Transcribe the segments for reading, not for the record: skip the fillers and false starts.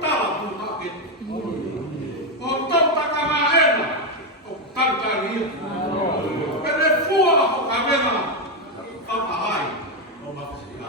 tala tu tak o tau takamaena o tantaria pere fua o kamera papahai o maksina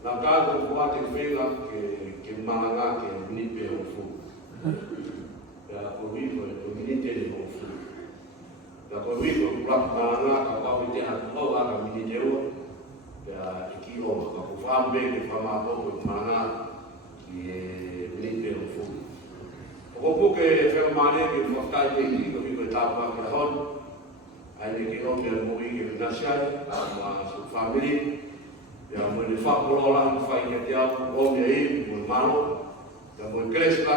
Nakago kuating fela ke malanga ke nipe o fu. Ya ko vivo e minite de o fu. Ya ko wiko kulak mana ka kau te ha ko aga mini jero ya iki o ka ko fambe ke fama ko mana ki ni pe o fu ko ko ke fe mane ke mo ka te ni ko ko ta pa ka hon ai ne ke o ke mo ri ke nasia ma su family ya mo le fa ko la fa ke dia o me i mo malo ya mo kresla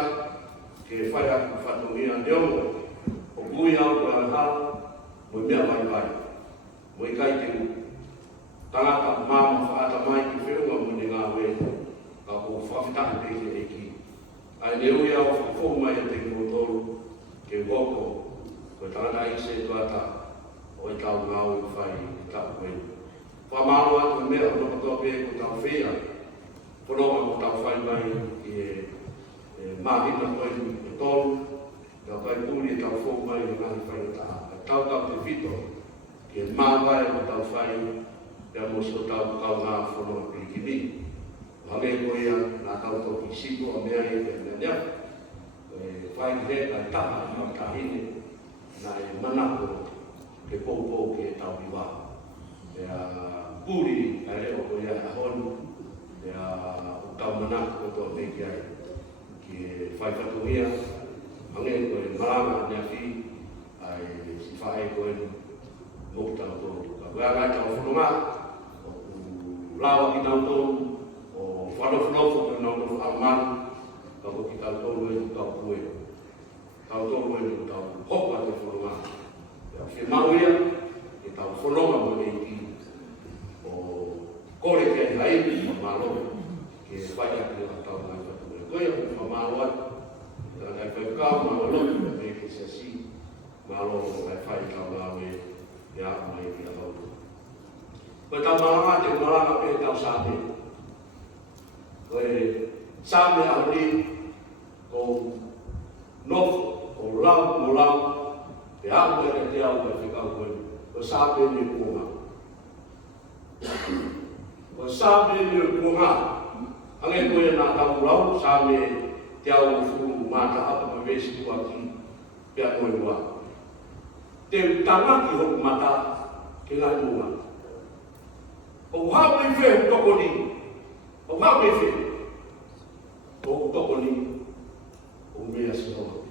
ke fa ya fa to ni andeo o kui au ko ha mo mea vai mo i kai te tangata mama whaata mai ki whiunga mo ni ngā we ka ko whawhitaki peke e ki ai ne ui au whakafou mai e te kimotoru ke woko ko tangata i se tuata o i tau ngā ui whai i tau koe whamaro atu mea o tokotoa pe ko tau whia whanoma ko tau whai mai i mahina koe i tolu ka kai pūri e tau whou mai i ngā whai o taha tau te whito ke mawai o tau whai ia mo so tau kau ngā whono pirikini. Hame ko ia nā tau tau ki siko a mea i te mea whai he ai taha i makahine nā e manako ke pōpō ke tau iwa. Ia pūri a reo ko ia a honu ia o tau manako ko tō meki ai ke whai whatuhia hame ko e maranga nea whi ai si whae koe mō tau tō tuka. Wea ngai tau whanonga, o lawa ki tau tō, o whanofnofo ki nau tō whaamanu, ka ko ki tau tō e tau kue. Tau tō e tau hoka te whanonga. Wea whi mauia, e tau whanonga mo e ki, o kore ke haini ma malo, ke whae aki o tau ngai whatu e koe, o whamaloa, ka ngai whaikau ma o loki me ke se si, malo ai whai tau lawe e a mai ki a hau. Koe tau maranga te maranga pe tau sāme. Koe sāme a hori ko nofo, ko lau mo lau, te aku e te au e whikau koe. Ko sāme ni kuonga. Ko sāme ni kuonga. Ange koe nā tau lau, sāme te au furu mata apa ma vesi kua ki pia koe mua. Te tanga ki hoku mata ke ngai mua. O hau ni whe o toko ni. O hau ni whe. O toko ni. O mea si hoa.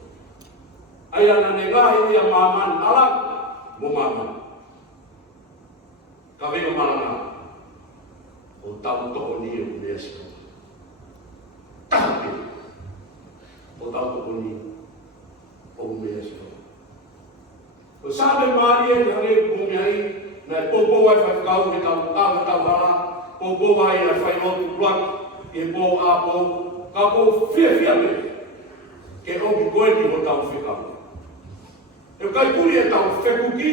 Ai ana ne ngahi ia māman ala mo māman. Ka venga maranga. O tau toko ni o mea si hoa. Tahape. O tau toko ni o mea si hoa. O sabe mari e hare bumiai na popo ai fai kau ke tau hala, popo ai na fai otu plak e po a po, ka po fia me, ke obi koe ki ho tau whikau. E kai puri e tau whekuki,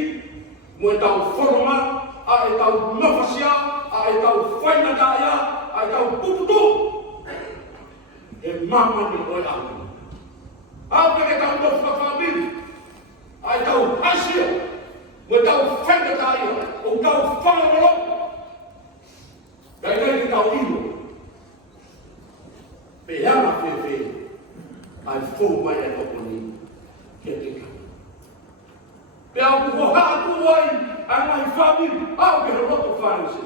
mo e tau whanonga, a e tau mawhasia, a e tau whainataia, a e tau puputu. E mama ni koe aku. Au ke tau no whakawamiri, ai tau hasia, mo tau whainataia, o tau whangarolo. Kai nei tau ino. Pe hana whewhe, ai whou mai e toko ni, ke te kau. Pe au kuho hatu ai, ai mai whamiri, au ke roto whanese.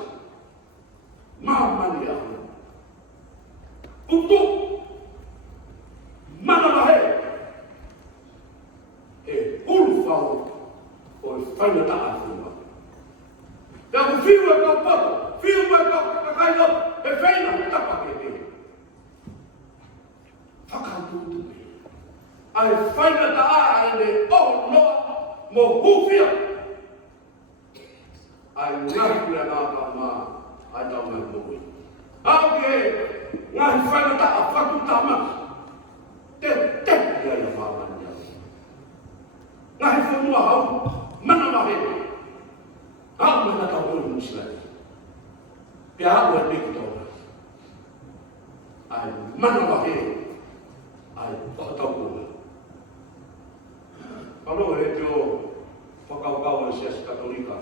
Mamani au. Putu, mana mahe. E hulu whao o e whainata a whunga. Pea ku whiu e kau poto, whiu e kau kakailo, e whaina tapa ke te. Whakaututu me. Ai whainata a ne o noa mo hufia. Ai ngahi kura nāka mā, ai tau mai mōi. Au ke ngahi whainata a whakutama. Te ia ia whamani. Ngahi whanua hau, mana mahe. Hau mana tau hoi muslai. Pia hau e peki tōna. Ai mana mahe. Ai whakatau kōna. Ano e te o whakaukau e siasi katolika.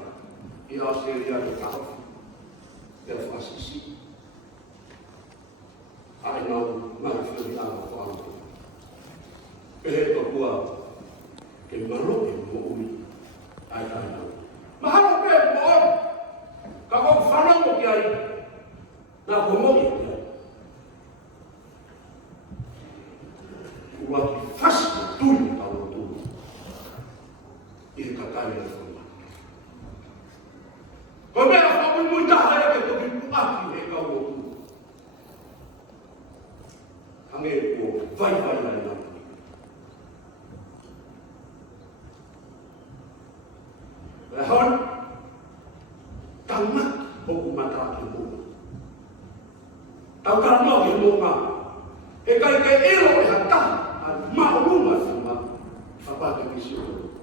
I Australia te tau. Te whasisi. Ai nau ngahi whiri ama whāu. Pehe tō kua. Ke maro e mo ui. ai tai no mahalo pe mo ka ko whanau mo ki ai na ko mo ki ua ki whasi tui tau o tui i ka kai e whanau ko mea whamu mui taha e ke toki puaki e kau o tui hange ko vai vai ai nā Hon, tangan buku mata ilmu. Tahu kan mau ilmu mah? Ekai elo hata, mau rumah sama apa yang disuruh.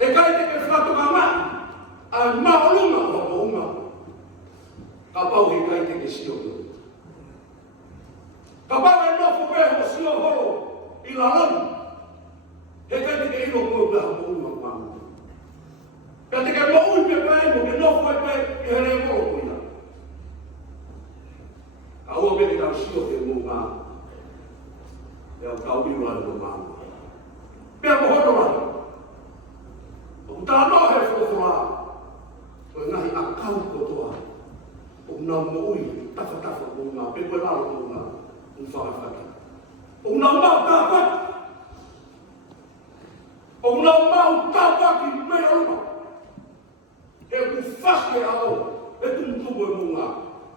Ekai suatu kama, mau rumah apa rumah. Kapau ekai disuruh. Kapau eno fupe hosio holo ilalam. Ekai elo ko bah rumah mah. Ketika mau uji pelayan, mungkin no foi pe here mo kuina. Kau be kita sio ke munga. Ya kau di luar rumah. Biar bodoh lah. Utara he fofora. Ngai akau kotoa. Una mo ui tafa bunga, pe ko la bunga. Un fa. Una mau tafa. Una mau tafa ki me rumah. E ku faske ao, e tumtubo e munga,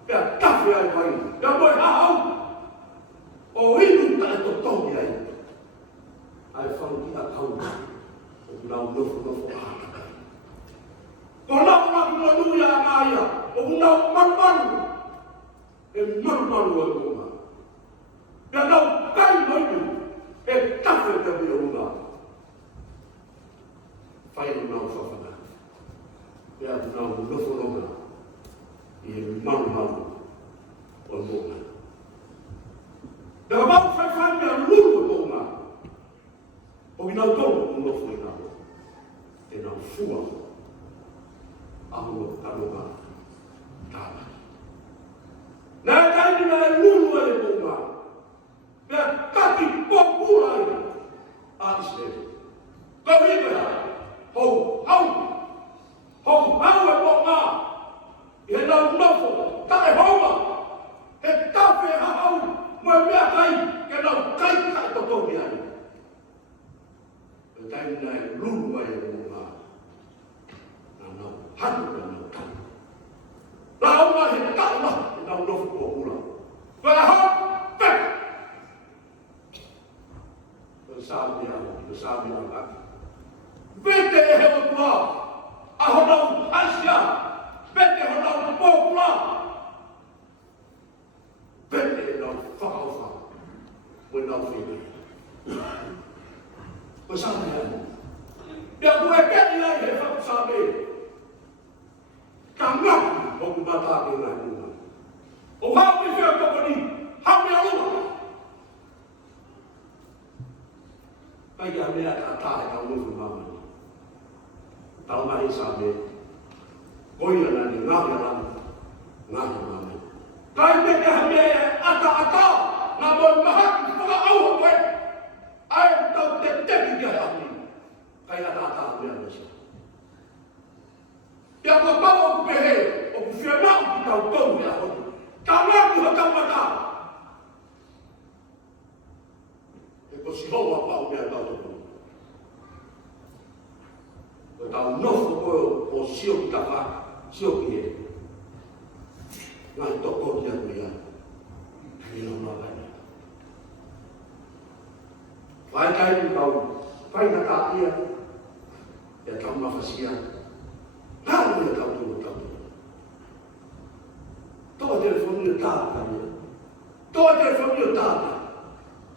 e a tafe ai vai, e a boi hao, o inu ta e totogi ai. Ai whanu ki a kau, o nau nofo ahaka. Ko nau maki mo nui a ngaia, o nau manumaru, e manumaru e munga. E nau kai moitu, e tafe te mea munga. Whai nau whawhana. Ya nau nofo i maru o munga. Daga mau whai mea lulu o munga. O nau tonu o nofo i nau. E nau fua. Ahu taronga tāna. Nā taini nā lulu e munga. Mea taki pōpura i a Israel. Kau hika hau. Hong hau e monga, e nau nofo, tae honga, e tape hau, mo mea kai, e nau kai kai totogi ai. E taina e lulu ai e monga, na nau hanu e nau kai. La honga he taima, e nau nofo kua ura. Koe hau, pek! E sābi au, Vete e hewa kua, a honau Asia, pete honau Pōpula, pete nau whakauwha, mo nau whine. Ko sāme ai. Ia kua keni ai he whakusāme. Ka ngaki o kumata ke ngai munga. O hau ki whia kapani, hau ni aluma. Kai a mea ka tāhe ka unufu mamani. Tau mai sāme. Koia nani ngahi alami. Kai me ke hame ata, na moi mahaki whaka aua koe. Ai tau te teki ki hai ahi. Kai ata mea mesa. Ia kua pau o kupehe, o ku whianau ki tau tonu e ahoni. Ka ngāku ha kaumata. E ko si hoa pau mea tau tonu. Ko tau nofo koe o sio ki ta whaka. Sio ki e. Ngai toko ki atu ia. Kina mga kanya. Whai kai ni kau. Whai na tā ia. Ia tau mawhasia. Nāru ia tau tū. Toa telefoni o tāta ia. Toa telefoni o tāta.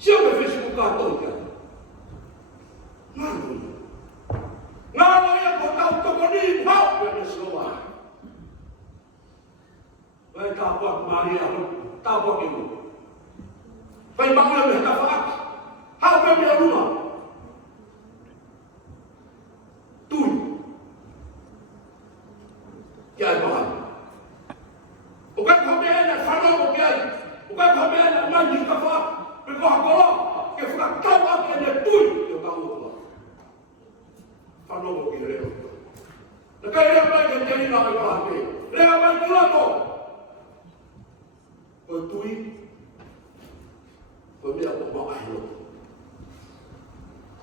Sio me Facebook kātou kia. Nāru ia. Nāru ia ko tau toko ni pau. Ia me soa. Vai tāpua Maria, tāpua kimu. Vai makula me ka whaaki. Hau pe mea ruma. Tui. Kia e paha. O kai kua mea ena whanau o kia i. O kai kua mea ena mangi ka whaaki. Pe koha kora, ke whakatau ake ene tui. Ia ka ua. leo. Na kaya mai ke teni na ai pa ke. Lea mai kula to. Ko tui. Ko mea ko ma ai lo.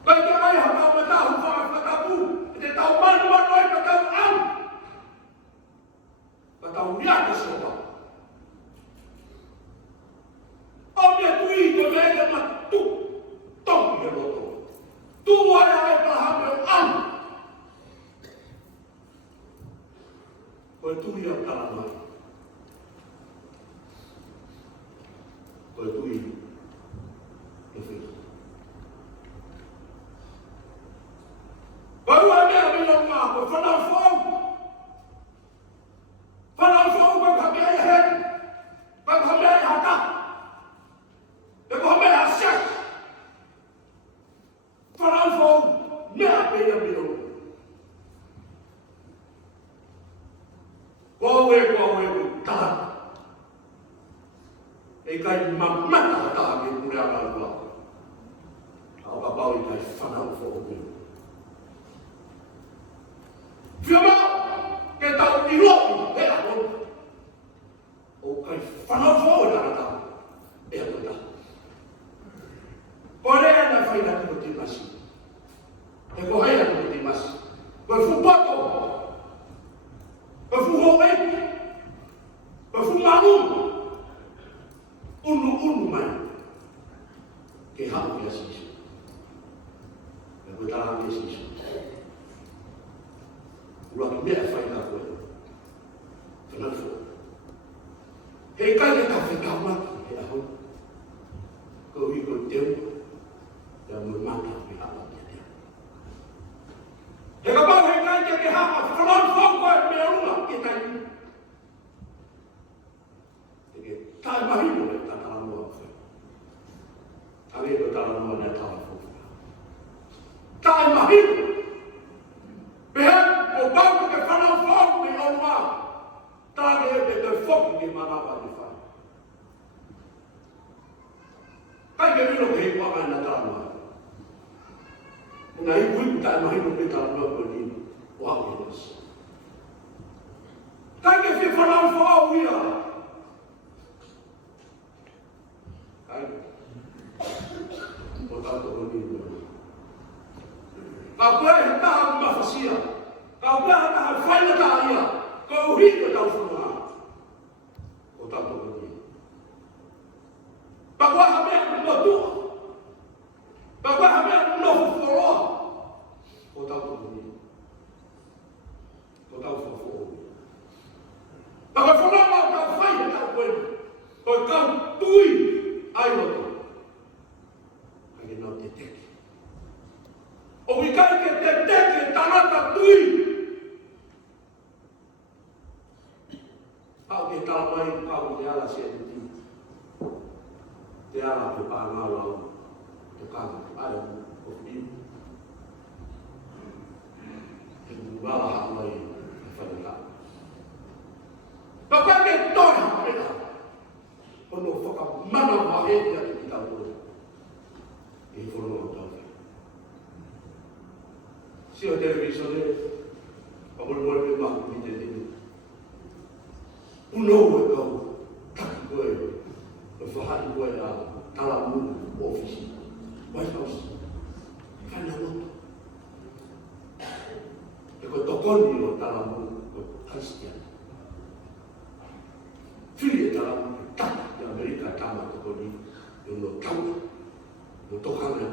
Kaya ai ha ka mata hu fa ka pu. Te tau man ai ka tau au. Ka tau nia ka so pa. O mea tui ko mea ke ma tu. Tong ke lo to. Tu ai pa ha me au. Ko tui a tala mai. Ko tui e fi. Ko wa me a me no ma ko fa na fo. Fa na fo ko ka me ai he. Ka me ai ha ta. E ko me a se. Fa na fo me a pe ya me no. Kowe ta. E kai mamata ta ke pura ala lua. Au ka pau i kai whanau fo o me. Whiama ke tau i roki e a o. O kai whanau fo o tangata e a kota. Ko rea na whaina ko te masi. E ko haina ko te masi. Ko fu pato. Ko fu ho e. Ko fu manu. Unu mai ke hau ke asisu. E koe tala ke asisu. Ura ki mea whai ka koe. Whanafo. Hei kai e ka whekau maki he aho. Ko hui koe teo. Ea mui mata me hawa ke teo. He ka pau hei kai ke hawa. Whanafo koe mea runga ke tai. Tai mahino e ta tala mua whai. Ame ko tala mua nea tala fufu. Tai mahino. Pehe, o bau ke whanau whau me au maa. Tāne e pe te whoki ke manawa ni whai. Kai ke mino ke hei waka na tala mua. Nga hiku hiku tai mahino me tala mua ko ni wau e nasi. Kai ke whi whanau whau ia. O tato o ni mo. Ka koe he taha mawhasia. Ka koe he taha whaina taha ia. Ka uhi ka tau whanua. O tato o ni. Ka koe ha mea kumatua. Ka koe ha mea kunofu whoroa. O tato o ni. O tau whawhoro. Ka koe whanua o tau whaina tau koe. Koe kau tui. Ai roto. Ai no te teke. O wikai ke te teke tanata tui. Au ke tala mai kau te ala sia te ti. Te ala te pāngau lau. Te kanga ai o whiu. Te kuwala hau mai e whanaka. Papa ke tōna pena. Ono whaka mana wahe atu ki tau koe. E whono o tau. Si o television e, a mole me mahu ki te tini. Uno e kau, taki koe, e whahari koe a tala munu office, White House, whaina noto. E koe tokoni o tala munu, koe Christian. Whiri e tala munu, taki. Amerika tama tokoni no tau no tokana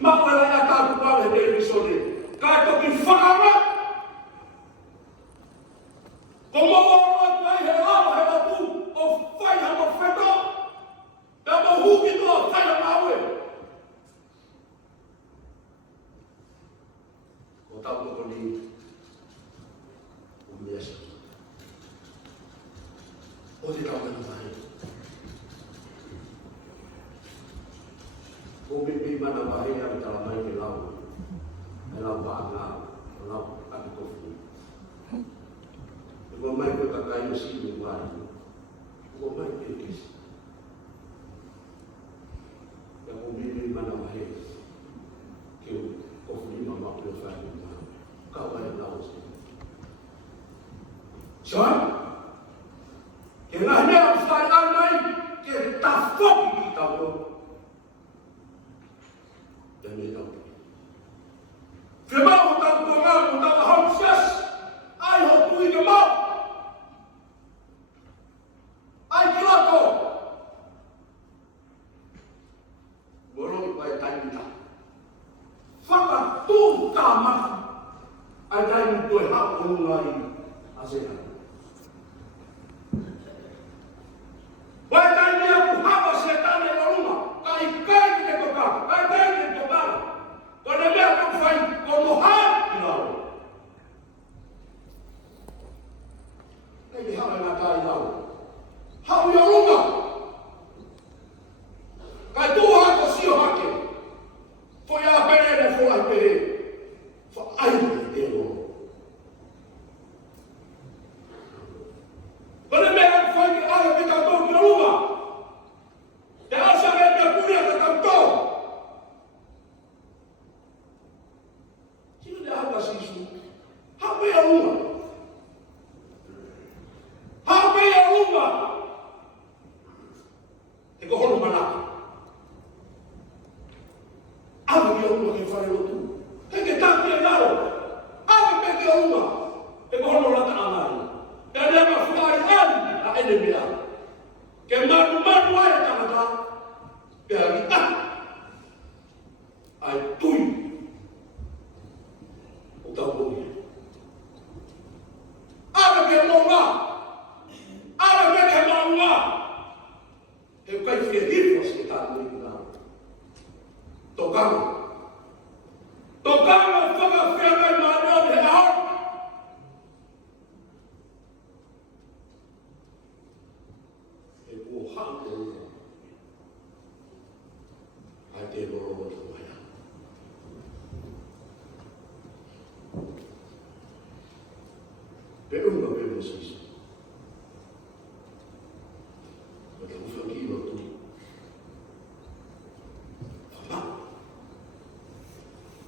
ma wala ya ta ku ba le episode ka to ki fama como o vai he tu o fai ha mo feto da mo hu ki to fai ma we o tau tokoni o mes o te tau na mai. O me mana mai a tala mai ke lau. E lau pānga, e lau kati kofi. E kua mai koe kakai o sinu wāri. E kua mai ke kisi. E kua me mana mai ke kofi ma mapu o whai. John, kena hanya ustaz al-mai ke tafok kita tu. Dan dia tahu. Sebab utang korang, utang hamsas, ai hokui ke mau. Ai kelako. Bolong ipai tanya. Fakat tu tamat. Ai tanya tu hak ulungai asehan.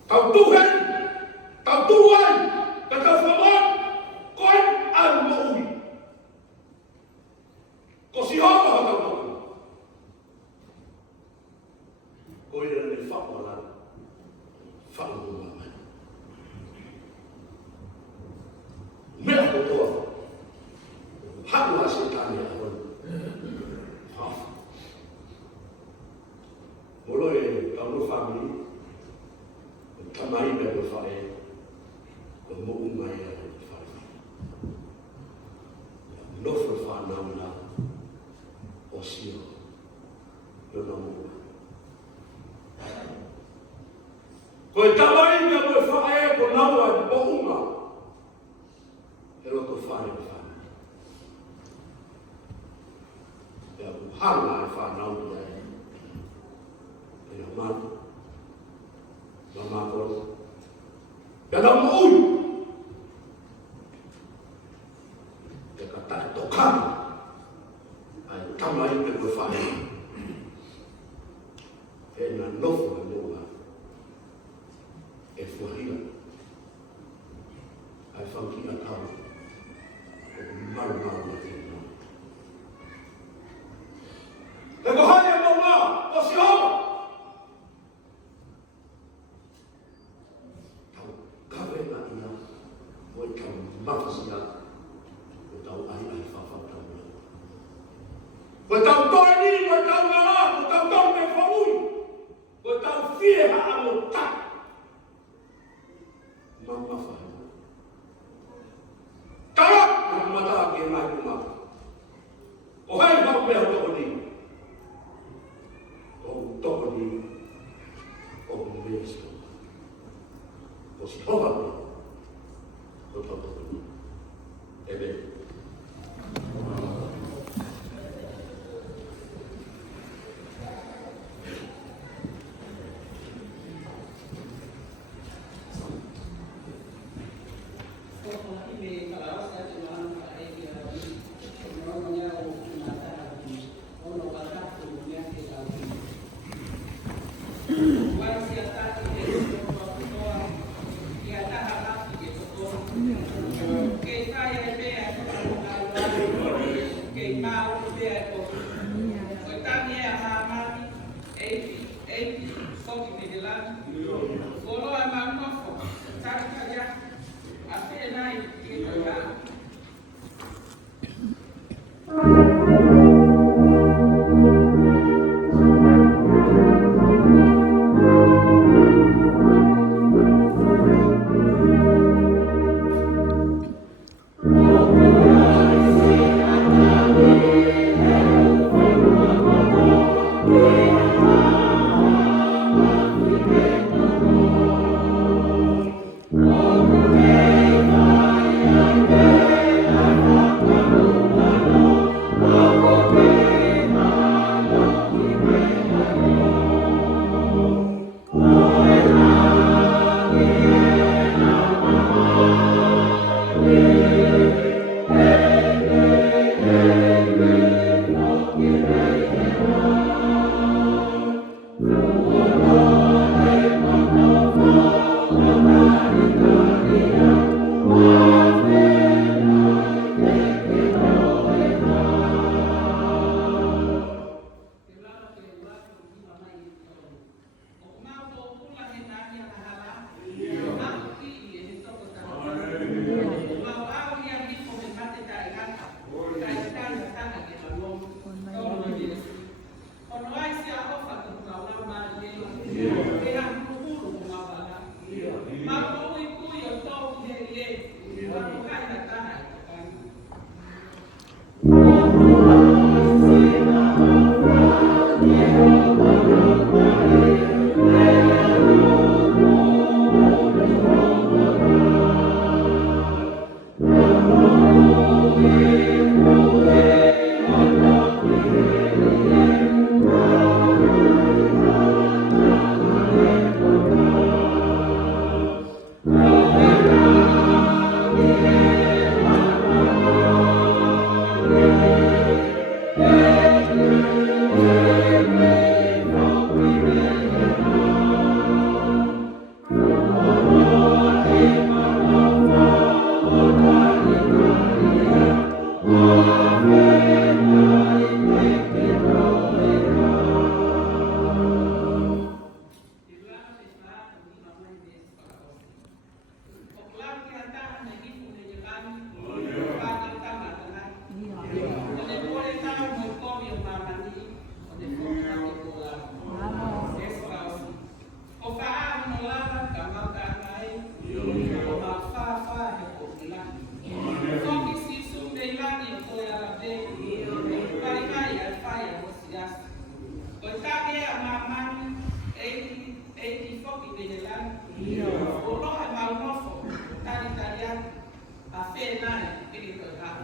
Kau Tuhan, kau Tuhan, kau Firman, kau al-Mu'ui. Kau siapa kau tahu? Kau yang ni fakwalan, fakwalan. Mereka kau tahu, hak hasil tanya pun. Mulai kamu family. Kamai berfaham, kemudian yang berfaham. Loh berfaham nama Osio, Yonamu. Kau kamai berfaham, kau nama Bohuma. Kalau tu faham. Ya, hang faham nama dia. Yang mana? Mama kau, dalam Mu'ui, dia kata tokam, kamai berfaham, enan nofu mendoa, efuhila, fangkina kau, malu mati. Lagu hanya Allah, kau siapa? Maksudnya, kau tahu ayat fafak tahu. Kau tahu Tuhan ini, kau tahu Allah, kau tahu Tuhan berfaham, kau tahu fiha amutak. Mama faham. Kalau mata kena rumah, oh hai kau berdoa ni, oh doa ni, oh mesra, oh siapa? Amen. Okay, เฟ่น่าเนี่ยไม่ได้เกิดครับ